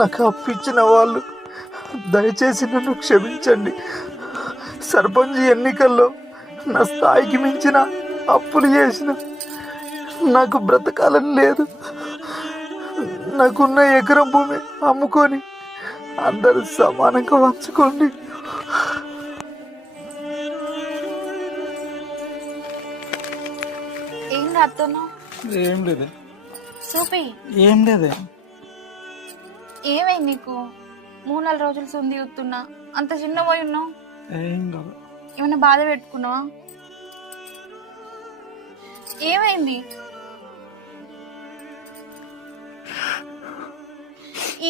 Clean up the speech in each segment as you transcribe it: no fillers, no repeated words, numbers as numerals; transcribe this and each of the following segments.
నాకు అప్పిచ్చిన వాళ్ళు దయచేసి నన్ను క్షమించండి. సర్పంచ్ ఎన్నికల్లో నా స్థాయికి మించిన అప్పులు చేసిన నాకు బ్రతకాలని లేదు. నాకున్న ఎకరం భూమి అమ్ముకొని అందరూ సమానంగా పంచుకోండి. ఏం రాస్తున్నావు? ఏం లేదు. చూపి. ఏం లేదే. ఏమైంది నీకు? 3-4 రోజులు సుంది చూస్తున్నా, అంత చిన్న పోయి ఉన్నావు. ఏం కాదు. ఏమైనా బాధ పెట్టుకున్నావా? ఏమైంది?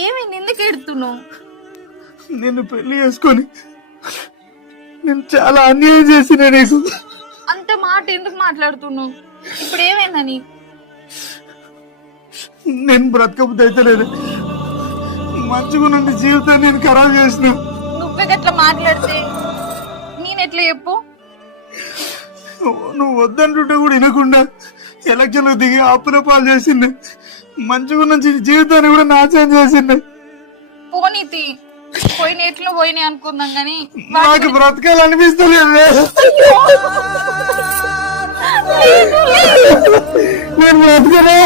ఏమైంది? ఎందుకు ఎడుతున్నావు? నేను పెళ్లి చేసుకొని నేను చాలా అన్యాయం చేసిన నీకు. అంత మాట ఎందుకు మాట్లాడుతున్నావు? ఇప్పుడు ఏమైందని? నేను బ్రతకబుద్ధి అయితే లేదు. మంచిగా నుండి జీవితాన్ని నేను ఖరాబ్ చేసిన. నువ్వే గట్లా మాట్లాడితే నేనెట్లా చెప్పు? నువ్వు వద్దంటుంటే కూడా వినకుండా ఎలక్షన్లు దిగి అప్పుల పాలు చేసింది. మంచిగా నుంచి జీవితాన్ని కూడా నాశనం చేసింది. పోనీతి పోయిన ఎట్లు పోయినాయి అనుకుందాం గాని నాకు బ్రతకాలనిపిస్తలేదు. నేను బ్రతకను.